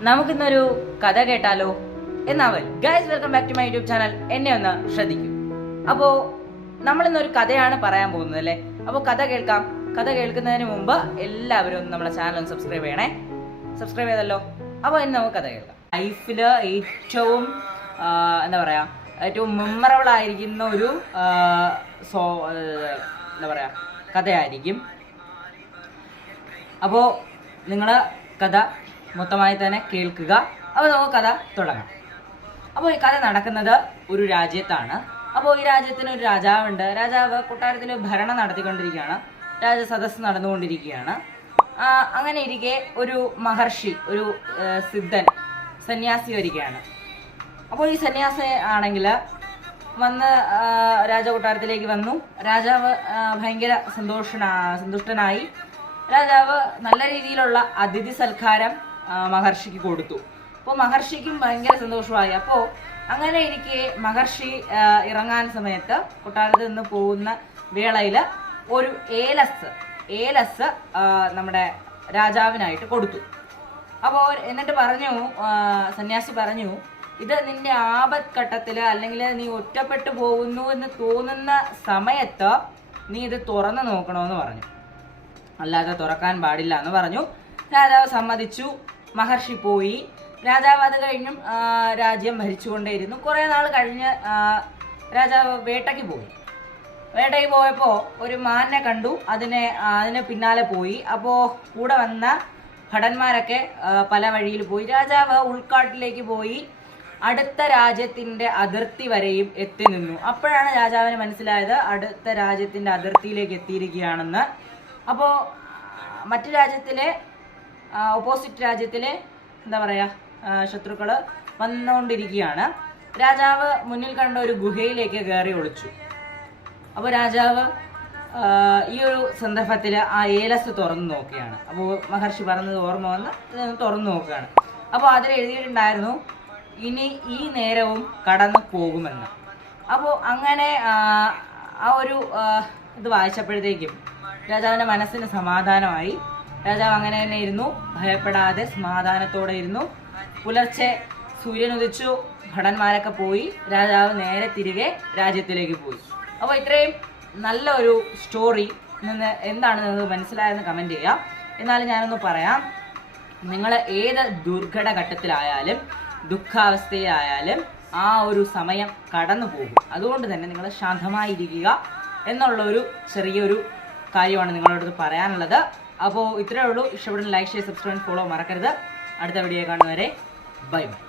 നമുക്കിന്നൊരു കഥ കേട്ടാലോ? എന്നാവൽ. Guys welcome back to my YouTube channel എന്നെ ഒന്ന് ശ്രദ്ധിക്കും. അപ്പോൾ നമ്മളിന്നൊരു കഥയാണ് പറയാൻ പോകുന്നത് അല്ലേ? അപ്പോൾ കഥ കേൾക്കാം. കഥ കേൾക്കുന്നതിന് മുമ്പ് എല്ലാവരും ഒന്ന് നമ്മളെ ചാനൽ ഒന്ന് സബ്സ്ക്രൈബ് ചെയ്യണേ. സബ്സ്ക്രൈബ് ചെയ്തല്ലോ? അപ്പോൾ ഇന്ന് നമുക്ക് കഥ കേൾക്കാം. ലൈഫിൽ ഏറ്റവും എന്താ പറയാ ഏറ്റവും മെമ്മറബിൾ ആയിരിക്കുന്ന ഒരു സോ എന്താ പറയാ കഥയായിരിക്കും. അപ്പോൾ നിങ്ങളെ കഥ മൊത്തമായി തന്നെ കേൾക്കുക. അപ്പോൾ നമുക്ക് കഥ തുടങ്ങാം. അപ്പോൾ ഈ കഥ നടക്കുന്നത് ഒരു രാജ്യത്താണ്. അപ്പോൾ ഈ രാജ്യത്തിന് ഒരു രാജാവുണ്ട്. രാജാവ് കൊട്ടാരത്തിൽ ഭരണം നടത്തിക്കൊണ്ടിരിക്കുകയാണ്. രാജസദസ്സ് നടന്നുകൊണ്ടിരിക്കുകയാണ്. അങ്ങനെ ഇരിക്കെ ഒരു മഹർഷി ഒരു സിദ്ധൻ സന്യാസി വരികയാണ്. അപ്പോൾ ഈ സന്യാസി ആണെങ്കിൽ വന്ന് രാജ രാജകൊട്ടാരത്തിലേക്ക് വന്നു. രാജാവ് ഭയങ്കര സന്തോഷനാ സന്തുഷ്ടനായി. രാജാവ് നല്ല രീതിയിലുള്ള അതിഥി സൽക്കാരം മഹർഷിക്ക് കൊടുത്തു. അപ്പോൾ മഹർഷിക്കും ഭയങ്കര സന്തോഷമായി. അപ്പോൾ അങ്ങനെ ഇരിക്കെ മഹർഷി ഇറങ്ങാൻ സമയത്ത് കൊട്ടാരത്തിൽ നിന്ന് പോകുന്ന വേളയിൽ ഒരു ഏലസ് ഏലസ് നമ്മുടെ രാജാവിനായിട്ട് കൊടുത്തു. അപ്പോൾ എന്നിട്ട് പറഞ്ഞു സന്യാസി പറഞ്ഞു ഇത് നിന്റെ ആപത്ഘട്ടത്തിൽ അല്ലെങ്കിൽ നീ ഒറ്റപ്പെട്ടു പോകുന്നു എന്ന് തോന്നുന്ന സമയത്ത് നീ ഇത് തുറന്നു നോക്കണമെന്ന് പറഞ്ഞു. അല്ലാതെ തുറക്കാൻ പാടില്ല എന്ന് പറഞ്ഞു. രാജാവ് സമ്മതിച്ചു. മഹർഷി പോയി. രാജാവ് അത് കഴിഞ്ഞും രാജ്യം ഭരിച്ചുകൊണ്ടേയിരുന്നു. കുറേ നാൾ കഴിഞ്ഞ് രാജാവ് വേട്ടയ്ക്ക് പോയി. വേട്ടയ്ക്ക് പോയപ്പോൾ ഒരു മാനിനെ കണ്ടു. അതിനെ അതിന് പിന്നാലെ പോയി. അപ്പോൾ കൂടെ വന്ന ഭടന്മാരൊക്കെ പല വഴിയിൽ പോയി. രാജാവ് ഉൾക്കാട്ടിലേക്ക് പോയി. അടുത്ത രാജ്യത്തിന്റെ അതിർത്തി വരെയും എത്തി നിന്നു. അപ്പോഴാണ് രാജാവിന് മനസ്സിലായത് അടുത്ത രാജ്യത്തിന്റെ അതിർത്തിയിലേക്ക് എത്തിയിരിക്കുകയാണെന്ന്. അപ്പോൾ മറ്റു രാജ്യത്തിലെ ഓപ്പോസിറ്റ് രാജ്യത്തിലെ എന്താ പറയുക ശത്രുക്കൾ വന്നുകൊണ്ടിരിക്കുകയാണ് രാജാവ് മുന്നിൽ കണ്ട ഒരു ഗുഹയിലേക്ക് കയറി ഒളിച്ചു. അപ്പോൾ രാജാവ് ഈ ഒരു സന്ദർഭത്തിൽ ആ ഏലസ് തുറന്നു നോക്കുകയാണ്. അപ്പോൾ മഹർഷി പറഞ്ഞത് ഓർമ്മ വന്ന് തുറന്നു നോക്കുകയാണ്. അപ്പോൾ അതിൽ എഴുതിയിട്ടുണ്ടായിരുന്നു ഇനി ഈ നേരവും കടന്നു പോകുമെന്ന്. അപ്പോൾ അങ്ങനെ ആ, ഒരു ഇത് വായിച്ചപ്പോഴത്തേക്കും രാജാവിന്റെ മനസ്സിന് സമാധാനമായി. രാജാവ് അങ്ങനെ തന്നെ ഇരുന്നു. ഭയപ്പെടാതെ സമാധാനത്തോടെ ഇരുന്നു. പുലർച്ചെ സൂര്യൻ ഉദിച്ചു. ഭടന്മാരൊക്കെ പോയി. രാജാവ് നേരെ തിരികെ രാജ്യത്തിലേക്ക് പോയി. അപ്പോൾ ഇത്രയും നല്ല ഒരു സ്റ്റോറി നിന്ന് എന്താണ് നിങ്ങൾക്ക് മനസ്സിലായെന്ന് കമന്റ് ചെയ്യാം. എന്നാലും ഞാനൊന്ന് പറയാം. നിങ്ങൾ ഏത് ദുർഘട ഘട്ടത്തിലായാലും ദുഃഖാവസ്ഥയിലായാലും ആ ഒരു സമയം കടന്നു പോകും. അതുകൊണ്ട് തന്നെ നിങ്ങൾ ശാന്തമായിരിക്കുക എന്നുള്ള ഒരു ചെറിയൊരു കാര്യമാണ് നിങ്ങളോട് പറയാനുള്ളത്. അപ്പോൾ ഇത്രയേ ഉള്ളൂ. ഇഷ്ടപ്പെടുന്ന ലൈക്ക് ഷെയർ സബ്സ്ക്രൈബ് ഫോളോ മറക്കരുത്. അടുത്ത വീഡിയോ കാണുന്നവരെ ബൈ ബൈ